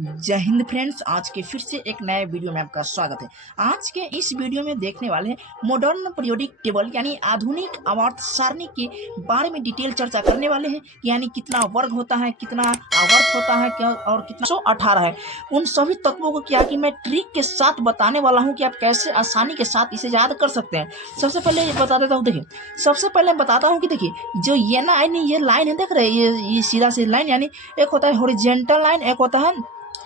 जय हिंद फ्रेंड्स, आज के फिर से एक नए वीडियो में आपका स्वागत है। आज के इस वीडियो में देखने वाले हैं मॉडर्न पीरियोडिक टेबल यानी आधुनिक आवर्त सारणी के बारे में डिटेल चर्चा करने वाले हैं। यानी कितना वर्ग होता है, कितना आवर्त होता है क्या और कितना 118 है। उन सभी तत्वों को क्या कि मैं ट्रिक के साथ बताने वाला हूँ कि आप कैसे आसानी के साथ इसे याद कर सकते हैं। सबसे पहले ये बता देता हूँ, देखिए सबसे पहले बताता हूँ कि देखिए जो ये ना ये लाइन है, देख रहे हैं ये सीधा सी लाइन, यानी एक होता है हॉरिजॉन्टल लाइन, एक होता है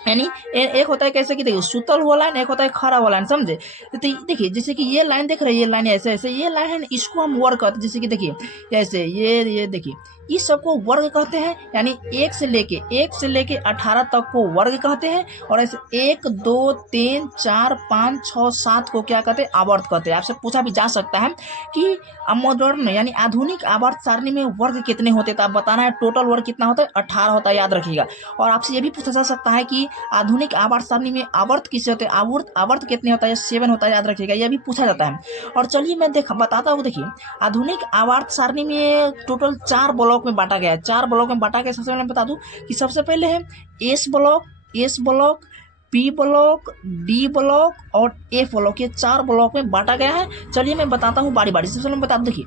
यानी एक होता है कैसे कि देखिए सुतल हुआ लाइन, एक होता है खड़ा हुआ लाइन, समझे। तो देखिए जैसे कि ये लाइन देख रहे हैं, ये लाइन ऐसे ऐसे ये लाइन है, इसको हम वर्ग कहते हैं। जैसे कि देखिए ऐसे ये देखिए इस सबको वर्ग कहते हैं। यानी 1 से लेके 18 तक को वर्ग कहते हैं। और ऐसे 1 2 3 4 5 6 7 को क्या कहते हैं, आवर्त कहते हैं। आपसे पूछा भी जा सकता है कि मॉडर्न यानी आधुनिक आवर्त सारणी में वर्ग कितने होते हैं, तो आप बताना है टोटल वर्ग कितना होता है, 18 होता है, याद रखिएगा। और आपसे ये भी पूछा जा सकता है कि आधुनिक आवर्त सारणी में आवर्त किसे होते हैं, आवर्त कितने होता है, 7 होता है, याद रखिएगा, यह भी पूछा जाता है। और चलिए मैं बताता हूँ। देखिए आधुनिक आवर्त सारणी में टोटल 4 ब्लॉक में बांटा गया है। 4 ब्लॉक में बांटा गया। सबसे पहले मैं बता दूं कि सबसे पहले है S block, P block, D block और एफ ब्लॉक, ये 4 ब्लॉक में बांटा गया है। चलिए मैं बताता हूँ बारी बारी। सबसे पहले मैं बता दूं, देखिए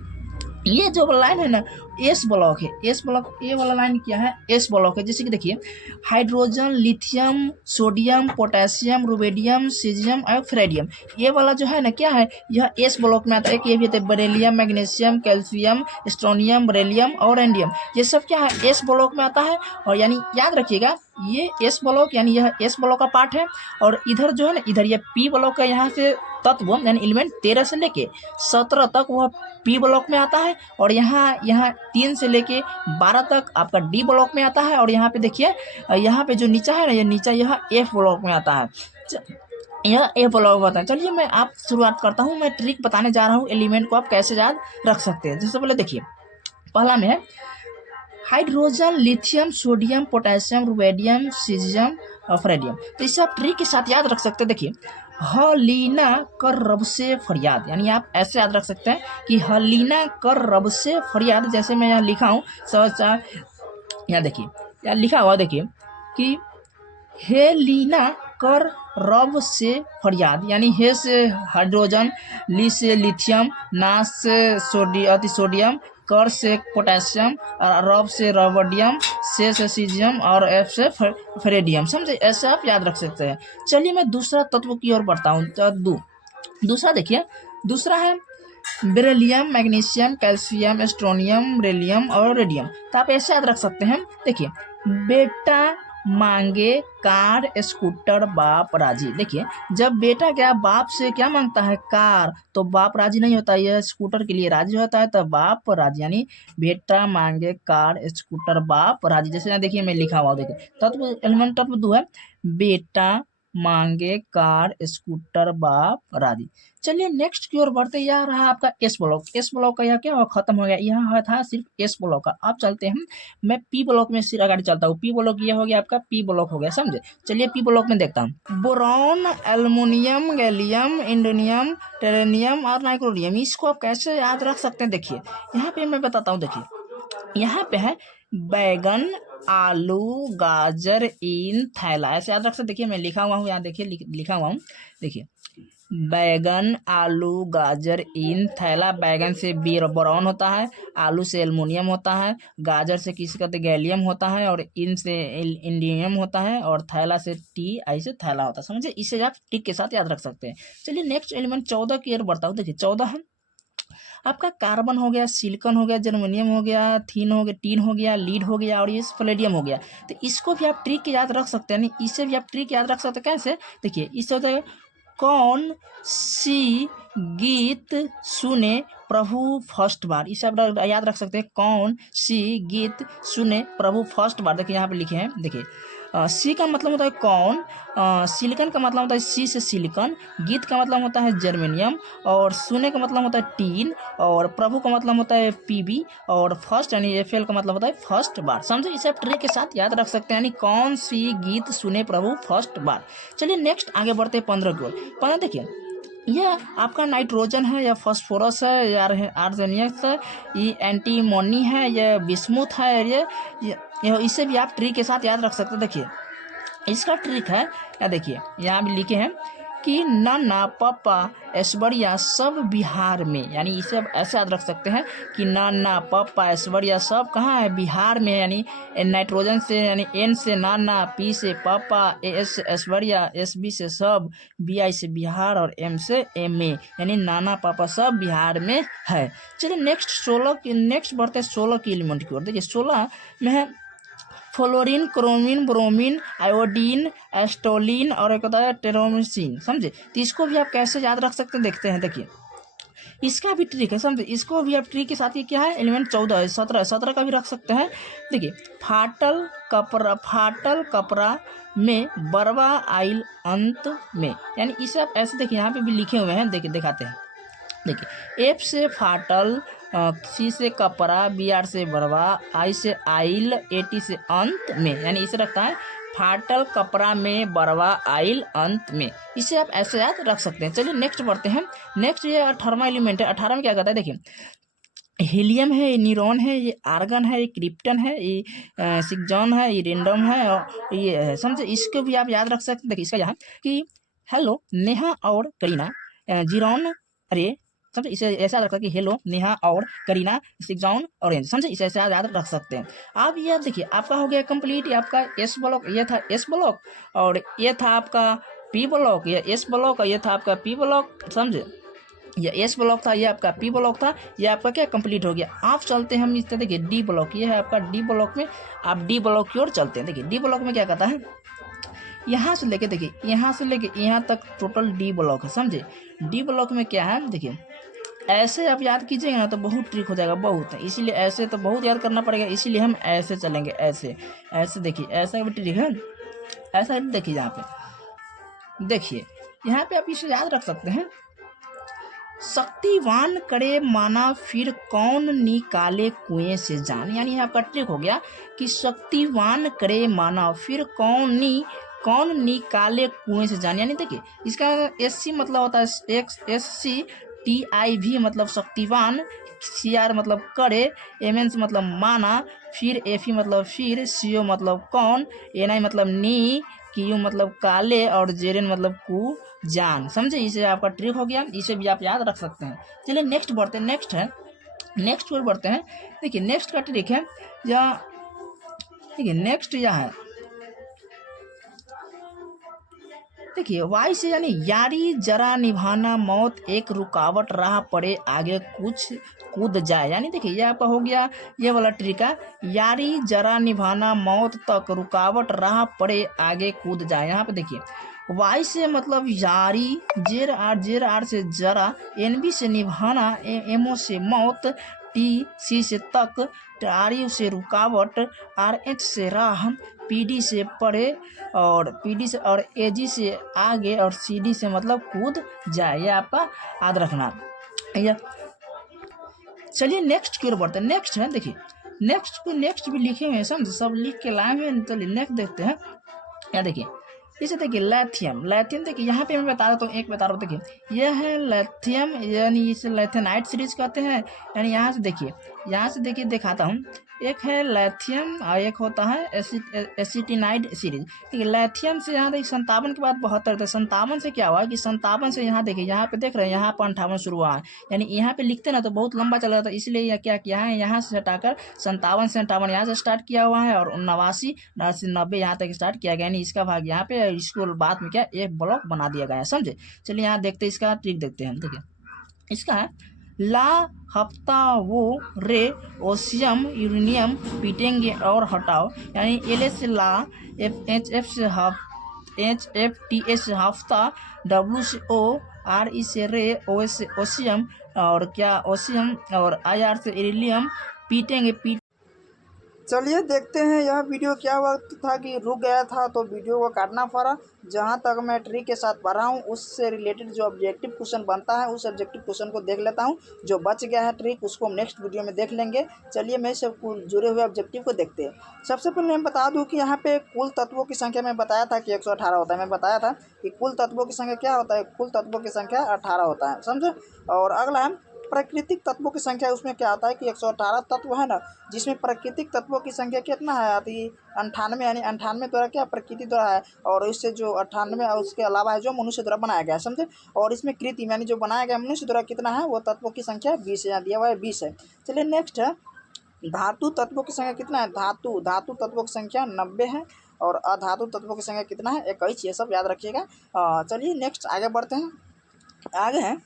ये जो लाइन है ना, एस ब्लॉक है। एस ब्लॉक, ये वाला लाइन क्या है, एस ब्लॉक है। जैसे कि देखिए hydrogen, lithium, sodium, potassium, rubidium, caesium और फ्रेडियम, ये वाला जो है ना क्या है, यह एस ब्लॉक में आता है। ये भी होता है बेरिलियम, मैग्नीशियम, कैल्शियम, स्ट्रोनियम, बेरिलियम और एंडियम, ये सब क्या है, एस ब्लॉक में आता है। और यानी याद रखिएगा ये एस ब्लॉक यानी यह एस ब्लॉक का पार्ट है। और इधर जो है ना, इधर ये पी ब्लॉक का यहाँ से तत्व यानी एलिमेंट 13 से लेके 17 तक वह पी ब्लॉक में आता है। और यहाँ 3 से लेके 12 तक आपका डी ब्लॉक में आता है। और यहाँ पे देखिए यहाँ पे जो नीचा है ना, ये नीचा यह एफ ब्लॉक में आता है, यह एफ ब्लॉक में आता है। चलिए मैं आप शुरुआत करता हूँ। मैं ट्रिक बताने जा रहा हूँ एलिमेंट को आप कैसे याद रख सकते हैं। जैसे पहले देखिए पहला में है hydrogen, lithium, sodium, potassium, rubidium, caesium और फ्रेडियम। तो इसे आप ट्रिक के साथ याद रख सकते हैं। देखिए हलीना कर रब से फरियाद, यानी आप ऐसे याद रख सकते हैं कि हलीना कर रब से फरियाद। जैसे मैं यहाँ लिखा हूँ यहाँ देखिए, यहाँ लिखा हुआ देखिए कि हे लीना कर रब से फरियाद, यानी हे से हाइड्रोजन, ली से लिथियम, ना से सोडियम, कर से पोटेशियम, रब से रबडियम, से सीजियम और एफ से फेरेडियम, समझे। ऐसे आप याद रख सकते हैं। चलिए मैं दूसरा तत्व की ओर बढ़ता हूँ। दूसरा देखिए, दूसरा है बेरिलियम, मैग्नीशियम, कैल्शियम, स्ट्रोनियम, रेलियम और रेडियम। तो आप ऐसे याद रख सकते हैं। देखिए बेटा मांगे कार स्कूटर बाप राजी। देखिए जब बेटा क्या बाप से क्या मांगता है, कार, तो बाप राजी नहीं होता, यह स्कूटर के लिए राजी होता है, तो बाप राजी, यानी बेटा मांगे कार स्कूटर बाप राजी। जैसे यहाँ देखिए मैं लिखा हुआ, देखिए तत्व एलिमेंट तत्व 2 है, बेटा मांगे कार स्कूटर बाप राजी। चलिए नेक्स्ट की ओर बढ़ते। यह रहा आपका एस ब्लॉक। एस ब्लॉक का यह क्या खत्म हो गया, यह था सिर्फ एस ब्लॉक का। अब चलते हैं, मैं पी ब्लॉक में सिर्फ आगे चलता हूँ। पी ब्लॉक ये हो गया आपका, पी ब्लॉक हो गया, समझे। चलिए पी ब्लॉक में देखता हूँ, बोरॉन, एल्युमिनियम, गैलियम, इंडोनियम, टेरेनियम और नाइट्रोडियम। इसको आप कैसे याद रख सकते हैं, देखिए यहाँ पे मैं बताता हूँ। देखिए यहाँ पे है बैगन, आलू, गाजर, इन, थैला, ऐसे याद रख सकते। देखिए मैं लिखा हुआ हूँ, यहाँ देखिए लिखा हुआ हूँ। देखिए बैगन, आलू, गाजर, इन, थैला। बैगन से बोरॉन होता है, आलू से एल्युमिनियम होता है, गाजर से किसी कहते गैलियम होता है, और इन से इंडियम होता है, और थैला से टी ऐसे थैला होता है, समझे। इसे आप टिक के साथ याद रख सकते हैं। चलिए नेक्स्ट एलिमेंट 14 की ओर बढ़ता हूँ। देखिए 14 है आपका कार्बन हो गया, सिलिकॉन हो गया, जर्मेनियम हो गया, थीन हो गया, टीन हो गया, लीड हो गया और ये प्लेडियम हो गया। तो इसको भी आप ट्रिक याद रख सकते हैं, नहीं इसे भी आप ट्रिक याद रख सकते हैं। कैसे, देखिए इससे होता है कौन सी गीत सुने प्रभु फर्स्ट बार, इसे आप याद रख सकते हैं। कौन सी गीत सुने प्रभु फर्स्ट बार। देखिए यहाँ पे लिखे हैं, देखिए सी का मतलब होता है कौन, सिलिकॉन का मतलब होता है सी से सिलिकॉन, गीत का मतलब होता है जर्मेनियम, और सुने का मतलब होता है टीन, और प्रभु का मतलब होता है पीबी, और फर्स्ट यानी एफएल का मतलब होता है फर्स्ट बार, समझे। इसे आप ट्रिक के साथ याद रख सकते हैं, यानी कौन सी गीत सुने प्रभु फर्स्ट बार। चलिए नेक्स्ट आगे बढ़ते हैं 15 की ओर। 15 देखिए यह आपका नाइट्रोजन है, या फास्फोरस है, या आर्सेनियस है, ये एंटीमोनी है, यह बिस्मुथ है, ये इसे भी आप ट्री के साथ याद रख सकते हैं। देखिए इसका ट्रिक है, या देखिए यहाँ भी लिखे हैं कि नाना पापा ऐश्वर्या सब बिहार में, यानी इसे अब ऐसे याद रख सकते हैं कि नाना पापा ऐश्वर्या सब कहाँ है, बिहार में है। यानी नाइट्रोजन से, यानी एन से नाना, पी से पापा, एस से ऐश्वर्या, एस बी से सब, बी आई से बिहार और एम से एम ए, यानी नाना पापा सब बिहार में है। चलिए नेक्स्ट बढ़ते हैं 16 की एलिमेंट की ओर। देखिए 16 में है फ्लोरीन, क्रोमिन, ब्रोमीन, आयोडीन, एस्टोलिन और एक होता है टेरोमिसिन, समझे। तो इसको भी आप कैसे याद रख सकते हैं, देखते हैं। देखिए इसका भी ट्रिक है, समझे। इसको भी आप ट्रिक के साथ ये क्या है, एलिमेंट 14 है, 17 का भी रख सकते हैं। देखिए फाटल कपड़ा में बरवा आइल अंत में, यानी इसे आप ऐसे देखिए, यहाँ पे भी लिखे हुए हैं, देखिए दिखाते हैं। देखिए एफ से फाटल, सी से कपड़ा, बी आर से बरवा, आई से आइल, ए टी से अंत में, यानी इसे रखता है फाटल कपड़ा में बरवा आइल अंत में। इसे आप ऐसे याद रख सकते हैं। चलिए नेक्स्ट बढ़ते हैं। नेक्स्ट ये 18वां एलिमेंट है। 18 में क्या कहता है, देखिए हीलियम है, ये न्यूरॉन है, ये आर्गन है, ये क्रिप्टन है, ये सिग्जॉन है, ये रेंडम है और ये है, समझे। इसको भी आप याद रख सकते हैं। देखिए इसका यहाँ कि हेलो नेहा और करीना, जीरोन अरे, समझे। इसे ऐसा रखा कि हेलो नेहा और करीना, सिग्जॉन ऑरेंज, समझे। इसे ऐसा याद रख सकते हैं। आप ये देखिए आपका हो गया कंप्लीट। ये आपका एस ब्लॉक, ये था एस ब्लॉक, और ये था आपका पी ब्लॉक, ये एस ब्लॉक और ये था आपका पी ब्लॉक, समझे। ये एस ब्लॉक था, ये आपका पी ब्लॉक था, ये आपका क्या कंप्लीट हो गया। आप चलते हैं हम इस तरह, देखिए डी ब्लॉक, ये है आपका डी ब्लॉक में। आप डी ब्लॉक की ओर चलते हैं। देखिए डी ब्लॉक में क्या कहता है, यहाँ से लेके, देखिए यहाँ से लेके यहाँ तक टोटल डी ब्लॉक है, समझे। डी ब्लॉक में क्या है, देखिए ऐसे आप याद कीजिएगा ना तो बहुत ट्रिक हो जाएगा, बहुत। इसीलिए ऐसे तो बहुत याद करना पड़ेगा, इसीलिए हम ऐसे चलेंगे, ऐसे ऐसे। देखिए ऐसा भी ट्रिक है, ऐसा देखिए यहाँ पे, देखिए यहाँ पे आप इसे याद रख सकते हैं। शक्तिवान करे माना फिर कौन निकाले कुएं से जान, यानी यहाँ आपका ट्रिक हो गया कि शक्तिवान करे माना फिर कौन निकाले कुएं से जान। यानी देखिए इसका SC मतलब होता है SC, TIV मतलब शक्तिवान, CR मतलब करे, MN से मतलब माना, फिर FE मतलब फिर, CO मतलब कौन, NI मतलब नी, क्यू मतलब काले और जेरेन मतलब कु जान, समझे। इसे आपका ट्रिक हो गया, इसे भी आप याद रख सकते हैं। चलिए नेक्स्ट बढ़ते हैं। नेक्स्ट पर बढ़ते हैं। देखिए नेक्स्ट का ट्रिक है या, देखिए नेक्स्ट यह है, देखिए वाई से, यानी यारी जरा निभाना मौत एक रुकावट राह पड़े आगे कुछ कूद जाए। यानी देखिए ये आपका हो गया ये वाला ट्रिक है, यारी जरा निभाना मौत तक रुकावट राह पड़े आगे कूद जाए। यहाँ पे देखिए वाई से मतलब यारी, जेर आर से जरा, NB से निभाना, MO से मौत, TC से तक, RU से रुकावट, RH से राह, PD से पड़े और PD से और AG से आगे और CD से मतलब कूद जाए। ये आपका याद रखना। या चलिए नेक्स्ट की ओर बढ़ते हैं। नेक्स्ट है, देखिए नेक्स्ट भी लिखे हुए हैं, समझ, सब लिख के लाए हुए हैं। चलिए नेक्स्ट देखते हैं। या देखिए इसे देखिए लिथियम, देखिए यहाँ पे मैं बता देता हूँ, एक बता रहा हूँ। देखिए यह है लिथियम, यानी इसे लिथियनाइट सीरीज कहते हैं। यानी यहाँ से देखिए दिखाता हूँ। एक है लिथियम और एक होता है एसिटिनाइड सीरीज। देखिए लिथियम से यहाँ देखिए 57 के बाद 72, 57 से क्या हुआ कि 57 से यहाँ देखिए, यहाँ पे देख रहे हैं, यहाँ पर 58 शुरू हुआ है। यानी यहाँ पे लिखते ना तो बहुत लंबा चल रहा था, इसलिए यह क्या किया है, यहाँ से हटाकर 57 से 58 यहाँ से स्टार्ट किया हुआ है और 89 से 90 यहाँ तक स्टार्ट किया गया। यानी इसका भाग यहाँ पे, इसको बाद में क्या एक ब्लॉक बना दिया गया है, समझे। चलिए यहाँ देखते हैं, इसका ट्रिक देखते हैं। देखिए इसका है ला हफ्ता वो रे ओसियम यूरेनियम पीटेंगे और हटाओ। यानी LS से ला, HF से HFTS से हफ्ता, W से O, RE से रे, OS से ओसियम और क्या ओसियम और IR से इरिलियम पीटेंगे। चलिए देखते हैं यह वीडियो क्या वक्त था कि रुक गया था तो वीडियो को काटना पड़ा। जहां तक मैं ट्रिक के साथ पढ़ा हूं उससे रिलेटेड जो ऑब्जेक्टिव क्वेश्चन बनता है उस ऑब्जेक्टिव क्वेश्चन को देख लेता हूं। जो बच गया है ट्रिक उसको हम नेक्स्ट वीडियो में देख लेंगे। चलिए मैं सब जुड़े हुए ऑब्जेक्टिव को देखते हैं। सबसे पहले मैं बता दूँ कि यहाँ पे कुल तत्वों की संख्या मैं बताया था कि 118 होता है। मैं बताया था कि कुल तत्वों की संख्या क्या होता है, कुल तत्वों की संख्या 18 होता है, समझे। और अगला है प्राकृतिक तत्वों की संख्या उसमें क्या आता है कि 118 तत्व है ना, जिसमें प्राकृतिक तत्वों की संख्या कितना है आती है 98, यानी 98 द्वारा क्या प्रकृति द्वारा है, और इससे जो 98 और उसके अलावा है जो मनुष्य द्वारा बनाया गया है, समझे। और इसमें कृत्रिम यानी जो बनाया गया मनुष्य द्वारा कितना है, वो तत्वों की संख्या 20 है, यहाँ दिया हुआ है 20 है। चलिए नेक्स्ट है धातु तत्वों की संख्या कितना है, धातु तत्वों की संख्या 90 है, और अधातु तत्वों की संख्या कितना है 21, ये सब याद रखिएगा। चलिए नेक्स्ट आगे बढ़ते हैं। आगे है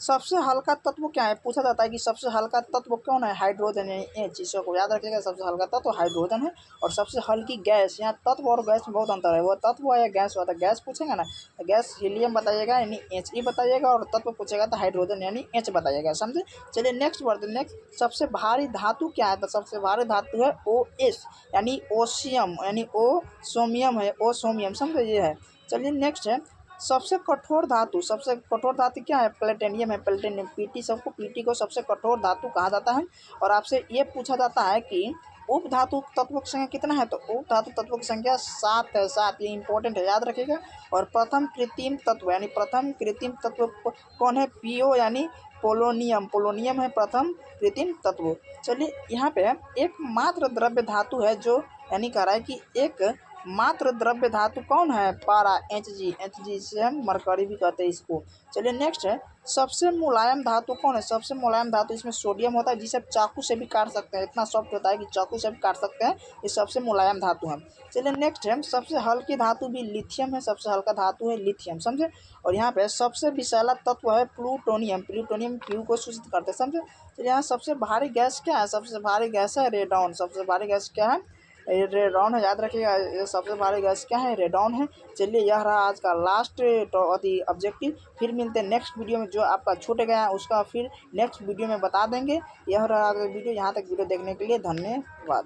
सबसे हल्का तत्व क्या है, पूछा जाता है कि सबसे हल्का तत्व कौन है, हाइड्रोजन यानी H, चीज़ों को याद रखिएगा। सबसे हल्का तत्व हाइड्रोजन है। और सबसे हल्की गैस, यहाँ तत्व और गैस में बहुत अंतर है, वो तत्व है या गैस हुआ था, गैस पूछेगा ना तो गैस हीलियम बताइएगा यानी He बताइएगा, और तत्व पूछेगा तो हाइड्रोजन यानी H बताइएगा, समझे। चलिए नेक्स्ट बढ़ते, नेक्स्ट सबसे भारी धातु क्या है, तो सबसे भारी धातु है OS यानी ओशियम यानी ओसोमियम है, ओसोमियम, समझे ये है। चलिए नेक्स्ट है सबसे कठोर धातु क्या है, प्लेटिनियम है, प्लेटिनियम पीटी, सबको पीटी को सबसे कठोर धातु कहा जाता है। और आपसे ये पूछा जाता है कि उप धातु तत्वों की संख्या कितना है, तो उप धातु तत्वों की संख्या 7 है, 7, ये इंपॉर्टेंट है, याद रखिएगा। और प्रथम कृत्रिम तत्व कौन है, पीओ यानी पोलोनियम है प्रथम कृत्रिम तत्व। चलिए यहाँ पे एक मात्र द्रव्य धातु है जो यानी कह रहा है कि एक मात्र द्रव्य धातु कौन है, पारा, Hg से हम मरकरी भी कहते हैं इसको। चलिए नेक्स्ट है सबसे मुलायम धातु कौन है, सबसे मुलायम धातु इसमें सोडियम होता है, जिसे आप चाकू से भी काट सकते हैं, इतना सॉफ्ट होता है कि चाकू से भी काट सकते हैं, ये सबसे मुलायम धातु है। चलिए नेक्स्ट है सबसे हल्की धातु भी लिथियम है, सबसे हल्का धातु है लिथियम, समझे। और यहाँ पे सबसे विषैला तत्व है प्लूटोनियम Q को सूचित करते हैं, समझे। चलिए यहाँ सबसे भारी गैस क्या है, सबसे भारी गैस है रेडॉन, सबसे भारी गैस क्या है, रेडॉन है, याद रखिएगा। ये सबसे भारी गैस क्या है, रेडॉन है। चलिए यह रहा आज का लास्ट ऑब्जेक्टिव, फिर मिलते हैं नेक्स्ट वीडियो में, जो आपका छूट गया है उसका फिर नेक्स्ट वीडियो में बता देंगे। यह रहा वीडियो, यहाँ तक वीडियो देखने के लिए धन्यवाद।